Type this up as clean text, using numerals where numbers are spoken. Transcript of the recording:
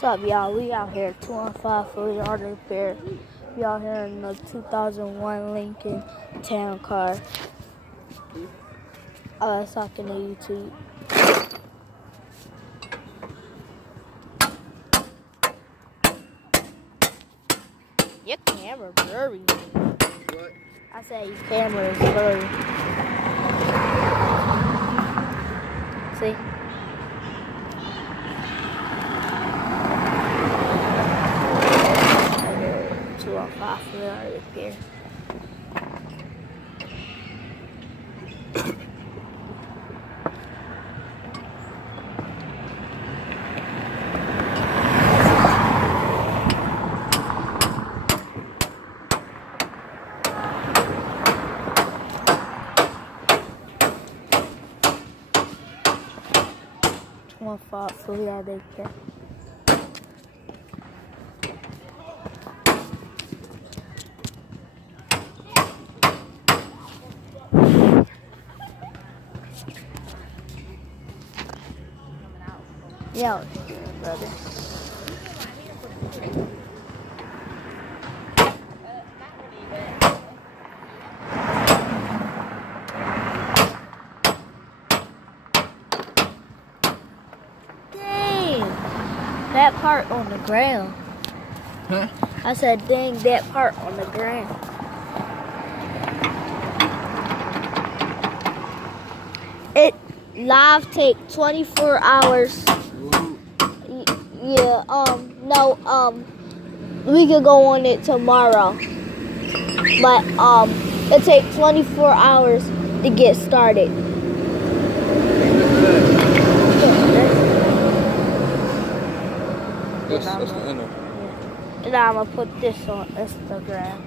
What's up, y'all? We out here 215 fully auto repair. We out here in the 2001 Lincoln Town Car. I was talking to YouTube. Your camera blurry. What? I said your camera is blurry. See? Two on five for the auto repair. One fault fully auto repair. Yeah, brother. Dang, that part on the ground. Huh? I said, dang, that part on the ground. It live take 24 hours. Yeah, we could go on it tomorrow. But, it takes 24 hours to get started. That's the end of it. And I'm gonna put this on Instagram.